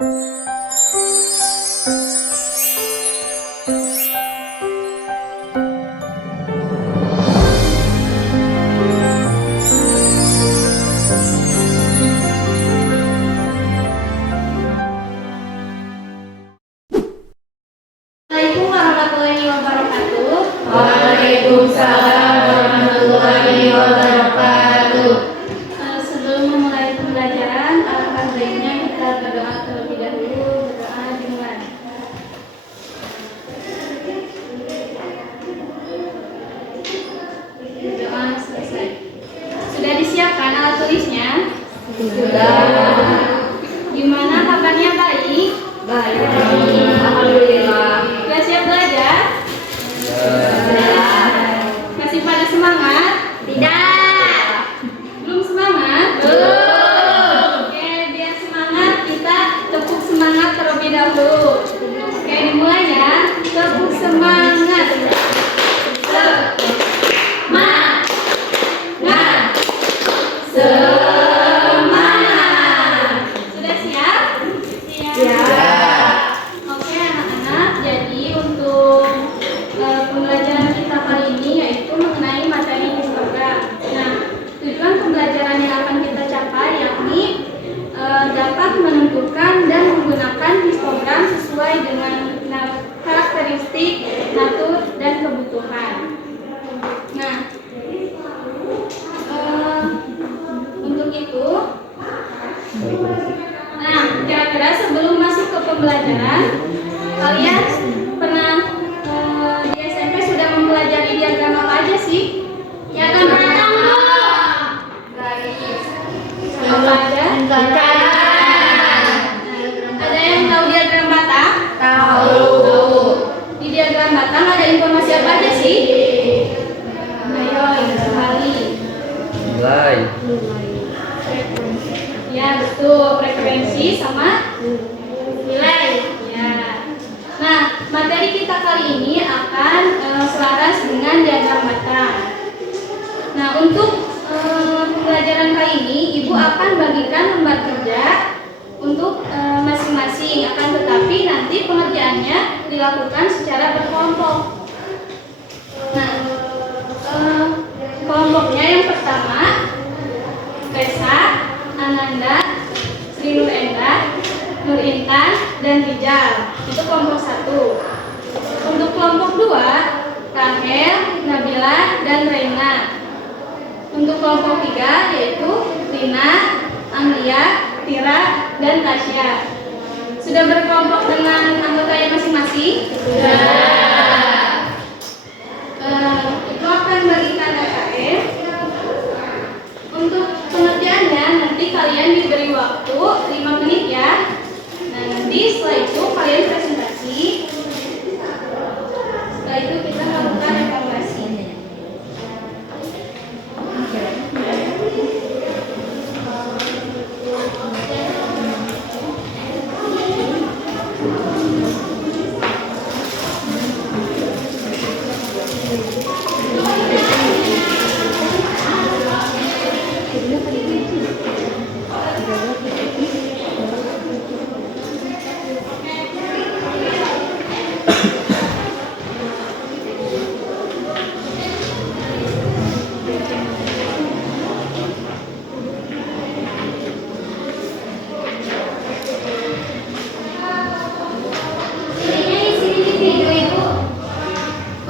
Assalamualaikum warahmatullahi wabarakatuh. Waalaikumsalam warahmatullahi wabarakatuh. Sebelum memulai pembelajaran, alangkah baiknya kita berdoa terlebih dahulu. Berdoa dimulai. Berdoa selesai. Sudah disiapkan alat tulisnya? Sudah. Gimana kabarnya, baik? Baik. Alhamdulillah. Sudah siap belajar? Masih pada semangat? Tidak. Belum semangat? Oke, biar semangat kita tepuk semangat terlebih dahulu. Oke, dimulai ya. Tepuk semangat. Semangat. Semangat. Sudah siap? Siap. Oke, anak-anak. Jadi untuk pembelajaran kita kali ini yaitu mengenai materi histogram. Nah, tujuan pembelajaran yang akan kita capai yakni dapat menentukan dan menggunakan histogram sesuai dengan karakteristik, natur, dan kebutuhan. Nah, untuk itu, kira-kira sebelum masuk ke pembelajaran, kalian pernah di SMP sudah mempelajari diagram apa aja sih? Diagram batang, Bu. Apa aja? Ada yang tahu diagram batang? Tahu. Di diagram batang ada informasi apa aja sih? Ayo, kembali. Nilai. Ya, betul. Frekuensi sama nilai. Ya. Nah, materi kita kali ini akan selaras dengan diagram batang. Nah, untuk pembelajaran kali ini, Ibu akan bagikan lembar kerja untuk masing-masing. Akan tetapi nanti pengerjaannya dilakukan secara berkelompok. Nah, kelompoknya yang pertama, Resa, Ananda, Sri Nur Endah, Nur Intan, dan Rijal. Itu kelompok 1. Untuk kelompok 2, Rahel, Nabila, dan Reina. Untuk kelompok 3 yaitu Rina, Amelia, Tira, dan Tasya. Sudah berkelompok dengan anggota yang masing-masing? Sudah. Itu akan bagikan KKN. Untuk pengerjaannya nanti kalian diberi waktu 5 menit ya. Nah, nanti setelah itu kalian presentasi. Setelah itu kita lakukan evaluasi.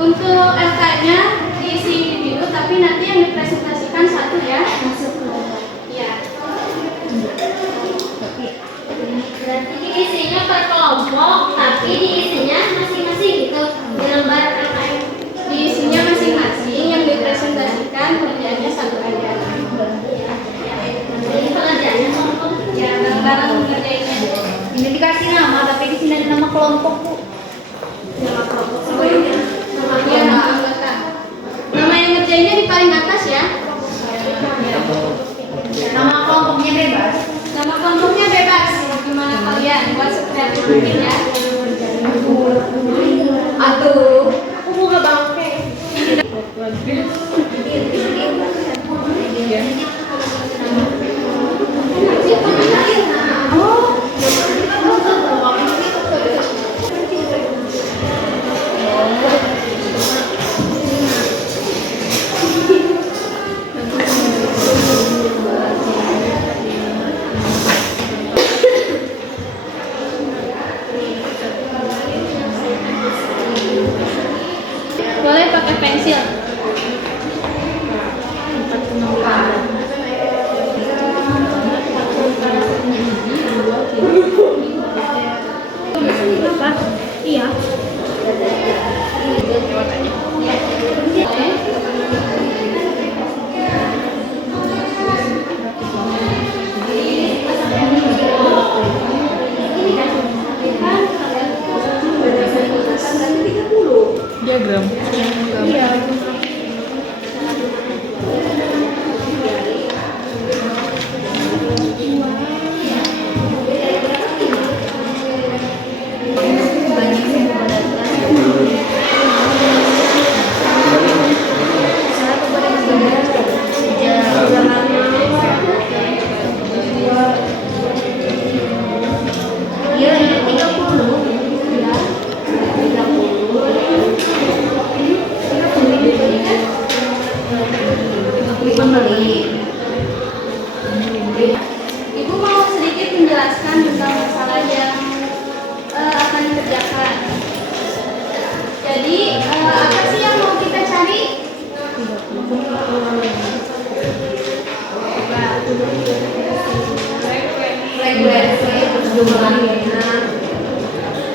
Untuk LK-nya diisi individu, tapi nanti yang dipresentasikan satu ya. Iya. Berarti diisinya per kelompok, tapi diisinya masing-masing gitu. Di lembar KKM. Diisinya masing-masing, yang dipresentasikan pengerjaannya satu aja. Jadi pengerjaannya kelompok. Ya, bareng-bareng mengerjainnya. Ini dikasih nama, tapi di sini ada nama kelompok, Bu. Nama kelompok sebelumnya. Namanya nama anggota. Nama yang ngerjainnya di paling atas ya. Nama kelompoknya bebas. Nama kelompoknya bebas. Gimana kalian buat sekreatif mungkin ya? Aduh, aku mau ngebangke. Oh,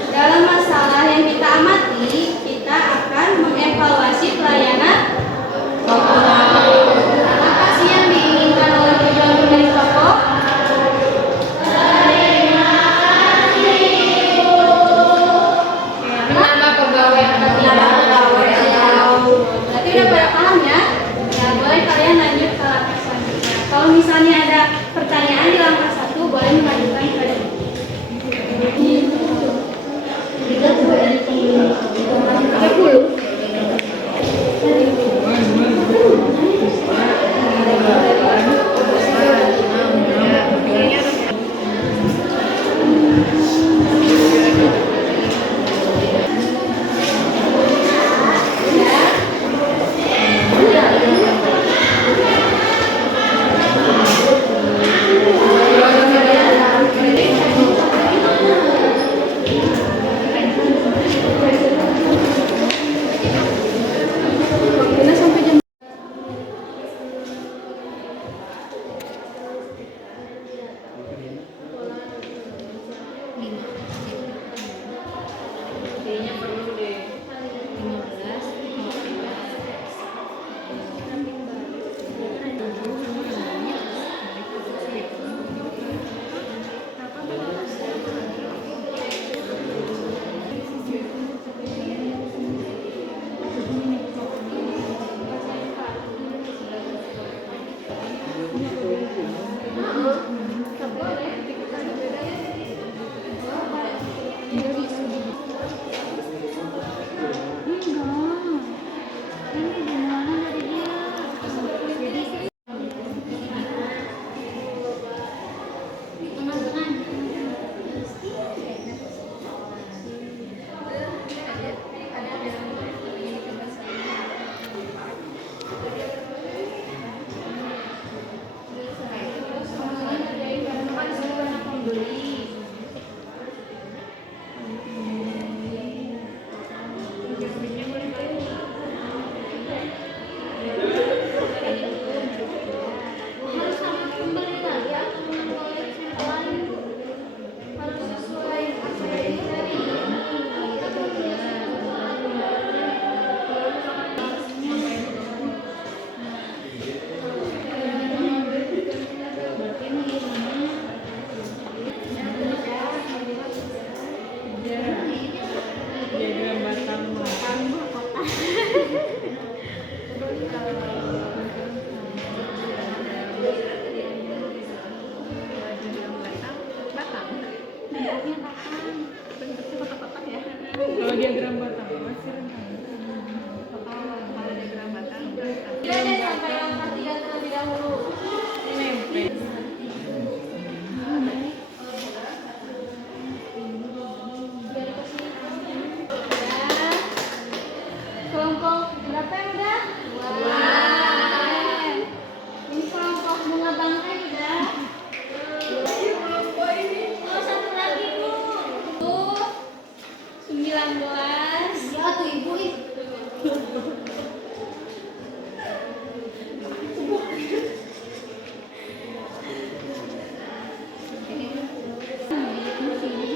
Dalam masalah yang kita amati, kita akan mengevaluasi pelayanan toko. Apa sih yang diinginkan oleh tujuan pemilik toko? Berarti udah pada paham ya? Ya, boleh kalian lanjut ke langkah selanjutnya. Kalau misalnya ada pertanyaan di langkah 1, boleh mengajukan ke diagram batang masih rentang. Kalau diagram batang Tidak deh sampai langkah 3 terlebih dahulu. nempel. Kelompok berapa yang udah? 2. Ini kelompok bunga bangkai udah? Oh, satu lagi Bu. 19. Ya tuh ibu ih.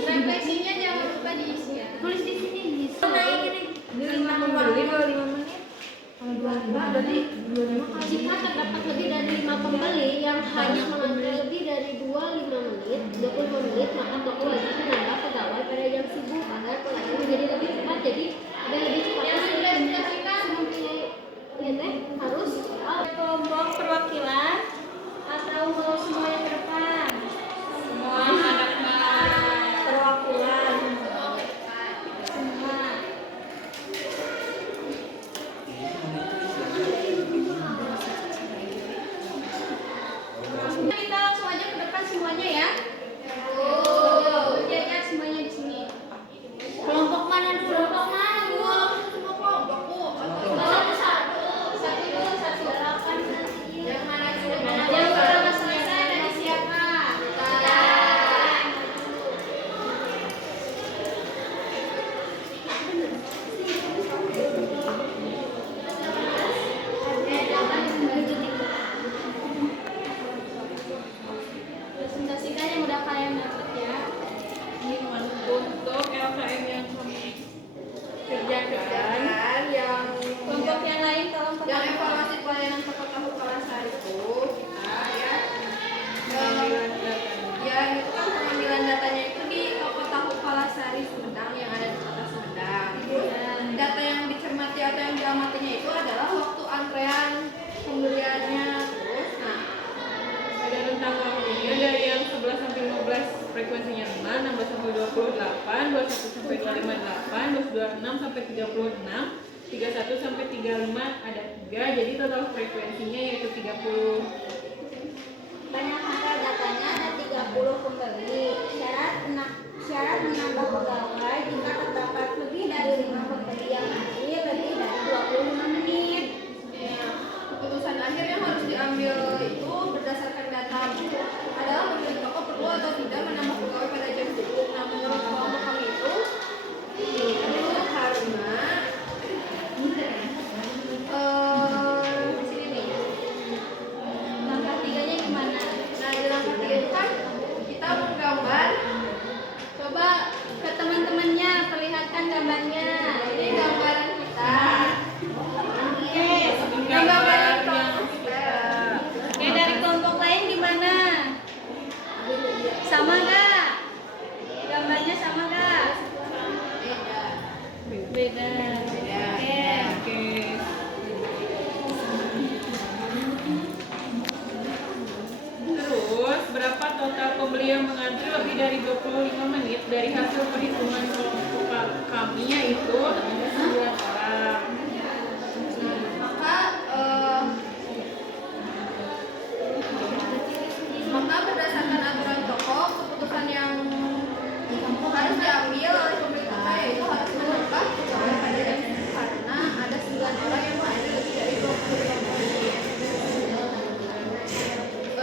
Refleksinya jangan lupa diisi ya. Tulis di sini. Ini 5 pembeli 25 menit. Kalau 25 berarti 25 kali. Jika terdapat lebih dari 5 pembeli yang harus mengantri lebih dari 25 menit, 25 menit, maka toko wajib menambah pegawai pada jam sibuk agar pelayanan menjadi lebih cepat. Jadi ada lebih cepat. Ya teh harus Kelompok perwakilan atau mau semuanya ke depan? Semua ke depan. Perwakilan. Semua. Kita langsung aja ke depan semuanya ya. Jadi frekuensinya 5, 16 sampai 28, 21 sampai 258, 26 sampai 36, 31 sampai 35 ada 3, jadi total frekuensinya yaitu 30. Banyak angka datanya ada 30 pembeli. Syarat menambah pegawai jika terdapat lebih dari 5 pembeli yang antri lebih dari 25 menit. Ya, keputusan akhir yang harus diambil itu berdasarkan data adalah pemilik toko perlu atau tidak menambah pegawai pada jam sibuk. Nah, menurut kelompok kami itu karena sini nih. Langkah 3-nya gimana? Nah, di langkah 3 itu kan kita menggambar. Coba ke teman-temannya perlihatkan gambarnya. Ini gambaran kita. Gambaran Oke, dari kelompok lain gimana? Sama nggak? Gambarnya sama nggak? Beda. Oke. Oke. Terus, berapa total pembeli yang mengantri lebih dari 25 menit dari hasil perhitungan kelompok kami yaitu 9 orang. Maka berdasarkan aturan toko, keputusan yang harus diambil oleh pemilik toko yaitu harus menambah pegawai pada jam sibuk karena ada 9 orang yang mengantri lebih dari 25 menit.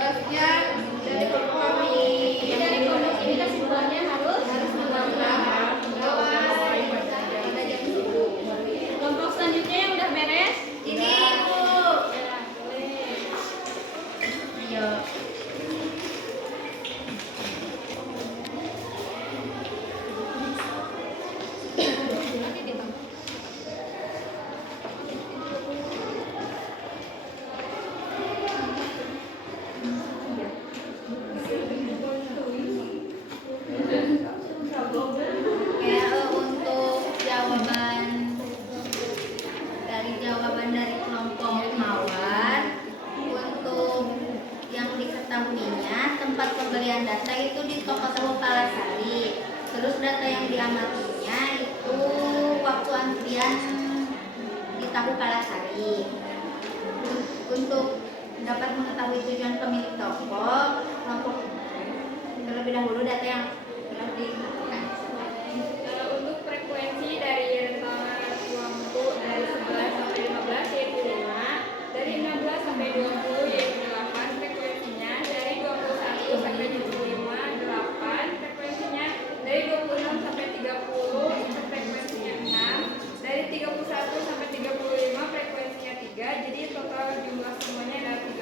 Sekian dari kelompok kami. Dari kelompok ini kesimpulannya harus menambah pegawai pada jam sibuk. kelompok selanjutnya yang udah beres. Ini Bu. Ya, boleh. Ayo. Untuk jawaban dari kelompok Mawar, untuk yang diketahuinya tempat pembelian data itu di toko Tahu Kalasari. Terus data yang diamatinya itu waktu antrian di Tahu Kalasari. Untuk dapat mengetahui tujuan pemilik toko, kelompok terlebih dahulu data yang telah ditentukan. Untuk frekuensi dari rentang waktu dari 11 sampai 15 yaitu 5, dari 16 sampai 20 yaitu 8 frekuensinya, dari 21 sampai 25 8 frekuensinya, dari 26 sampai 30 frekuensinya 6, dari 31 sampai 35 frekuensinya 3, jadi total jumlah semuanya adalah 30.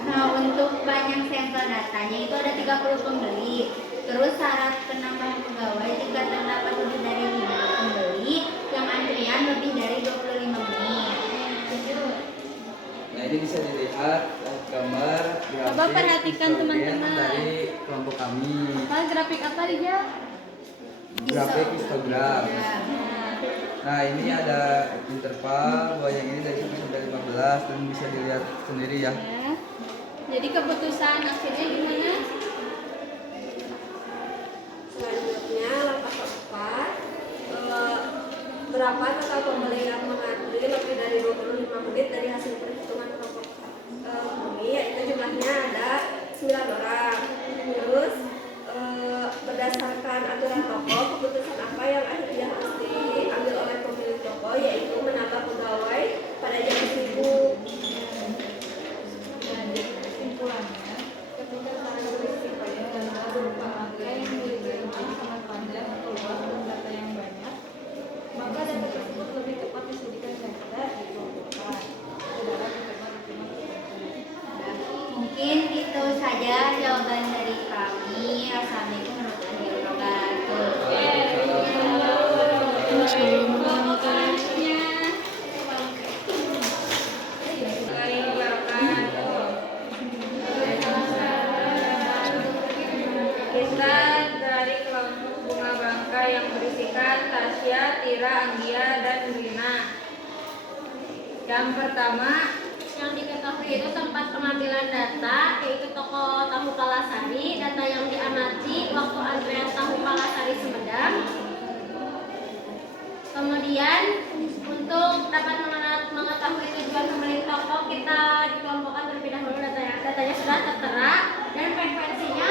Nah, untuk banyak sampel datanya itu ada 30 pembeli. Terus syarat penambahan pegawai jika terdapat lebih dari 5 pembeli yang antrian lebih dari 25 menit. Nah, ini bisa dilihat gambar grafik Coba perhatikan histogram teman-teman. dari kelompok kami. Grafik apa dia? Grafik histogram. Ya. Nah, ini ada interval bahwa yang ini dari 1 sampai 15 dan bisa dilihat sendiri ya. Ya. Jadi keputusan akhirnya gimana? Selanjutnya langkah keempat, berapa total pembeli yang mengantri lebih dari 25 menit dari hasil perhitungan kelompok kami, yaitu jumlahnya ada 9 orang. Terus berdasarkan aturan toko, keputusan apa yang akhirnya harus diambil oleh pemilik toko yaitu menambah pegawai pada jam sibuk. Kesimpulannya, ketika para berisiko adalah berupa angka yang memiliki sangat panjang atau luas dan data yang banyak, maka data tersebut lebih tepat disajikan data dikelompokkan saudara diterima. Mungkin itu saja jawaban dari kami. Assalamualaikum warahmatullahi wabarakatuh. Kita dari kelompok bunga bangka yang berisikan Tasya, Tira, Anggia, dan Rina. Yang pertama, Yang diketahui diketahui itu tempat pengambilan data, yaitu toko tahu Palasari. Data yang diamati waktu antrean tahu Palasari Sumedang. Kemudian untuk dapat mengetahui tujuan pemilik toko, kita dikelompokkan terlebih dahulu datanya sudah tertera dan frekuensinya.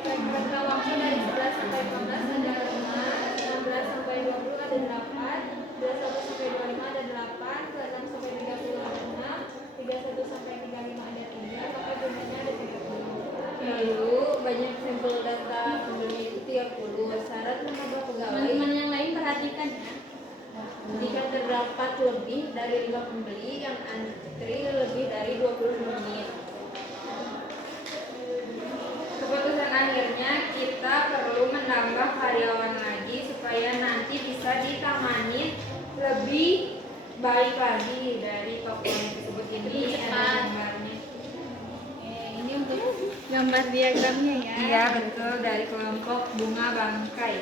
Frekuensi waktu dari 11 sampai 15 ada 5, 16 sampai 20 ada 8, 21 sampai 25 ada 8, 26 sampai 30 ada 6, 31 sampai 35 ada 3, maka jumlahnya ada 30. Lalu banyak sampel data pembeli itu 30. Syarat menambah pegawai. Teman-teman yang lain perhatikan ya. Jika terdapat lebih dari 5 pembeli yang antri lebih dari 20 menit. Keputusan akhirnya kita perlu menambah karyawan lagi supaya nanti bisa ditangani lebih baik lagi dari toko yang tersebut ini. Ada gambarnya. Ini untuk gambar diagramnya ya. Iya betul, dari kelompok bunga bangkai.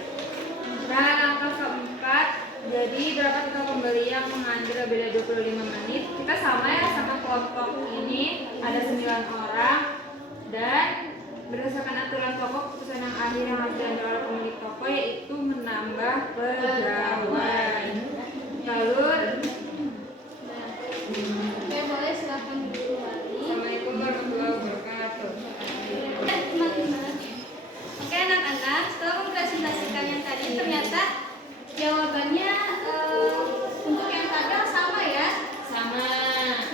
Nah, langkah keempat, jadi berapa total pembeli yang mengantri lebih dari 25 menit. Kita sama ya sama kelompok ini, ada 9 orang. Dan berdasarkan aturan toko, keputusan yang akhir yang harus diambil oleh pemilik toko yaitu menambah pegawai. Lalu Oke, boleh silakan dulu lagi. Assalamualaikum warahmatullahi wabarakatuh. Teman-teman. Oke anak-anak, setelah mempresentasikan yang tadi ternyata jawabannya untuk yang tadi sama ya. Sama.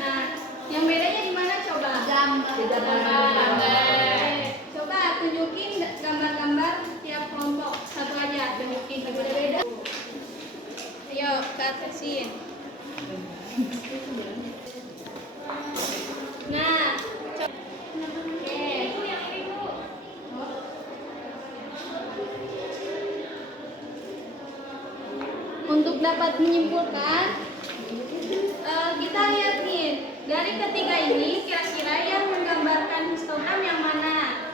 Nah, yang bedanya di mana coba? Gambar. Coba tunjukin gambar-gambar tiap kelompok. Satu aja tunjukin beda-beda. Ayo ke atasin. Nah, oke. Untuk dapat menyimpulkan, kita lihat nih dari ketiga ini kira-kira yang menggambarkan histogram yang mana?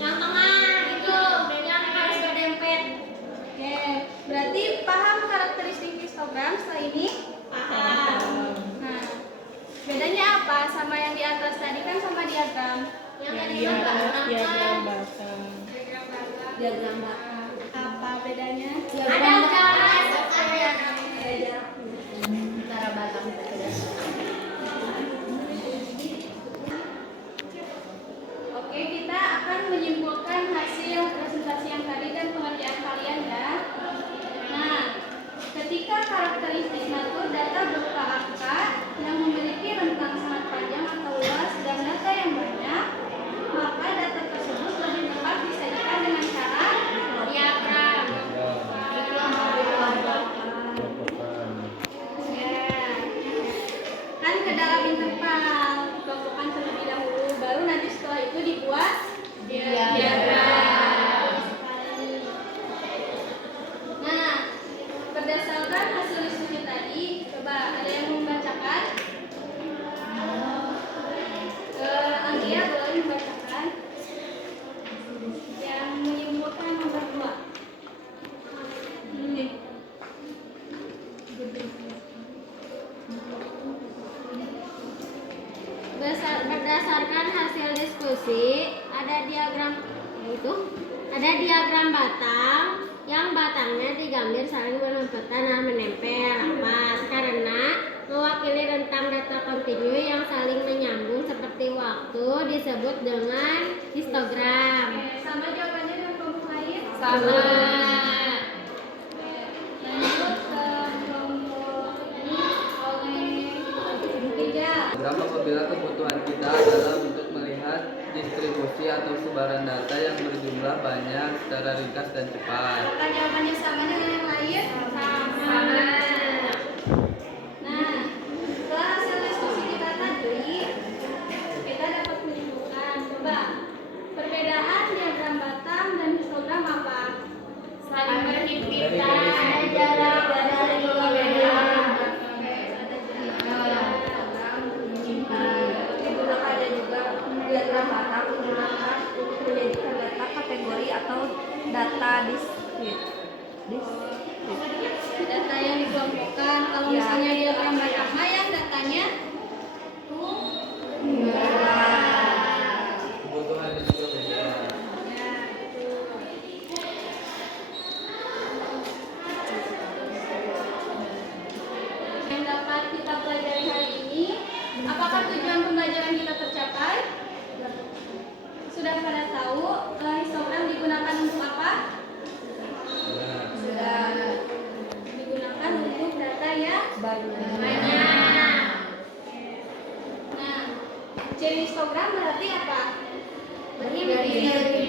Yang tengah itu yang harus berdempet. Oke, berarti paham karakteristik histogram setelah ini? Paham. Nah, bedanya apa sama yang di atas tadi kan sama diagram? Yang tadi kan diagram batang. diagram batang. Apa bedanya? Ada jarak Cara batang Oke, kita akan menyimpulkan hasil presentasi yang tadi dan pengertian kalian ya. Nah, ketika karakteristik natur data berupa angka yang memiliki rentang sangat panjang atau luas dan data yang banyak, maka data tersebut lebih tepat disajikan dengan cara diagram. Ya, kan ke dalam interval dikelompokkan terlebih dahulu, baru nanti setelah itu dibuat diagram. Nah, berdasarkan hasil diskusi tadi, coba ada yang membacakan? Anggia boleh membacakan? Yang menyimpulkan nomor 2. Berdasarkan hasil diskusi, ada diagram batang yang batangnya digambar saling berhempatan dan menempel rapat karena mewakili rentang data kontinu yang saling menyambung seperti waktu disebut dengan histogram. Sama jawabannya dengan kelompok lain? Sama. Lanjut ke kelompok ini oleh Rijal. Berapa apabila kebutuhan kita adalah untuk melihat distribusi atau sebaran data yang berjumlah banyak secara ringkas dan cepat. Apakah jawabannya sama dengan yang lain? Sama. Nah, setelah hasil diskusi kita tadi, kita dapat menyimpulkan. Coba, perbedaan diagram batang dan histogram apa? Saling berhimpitan, ada jarak dari Ada juga diagram batang menggunakan untuk menjadikan data kategori atau data diskrit. Data yang dikelompokkan. Kalau misalnya diagram batang, yang datanya histogram digunakan untuk apa? Sudah. Digunakan untuk data yang Banyak. banyak. Nah, ciri histogram berarti apa? Berarti Berarti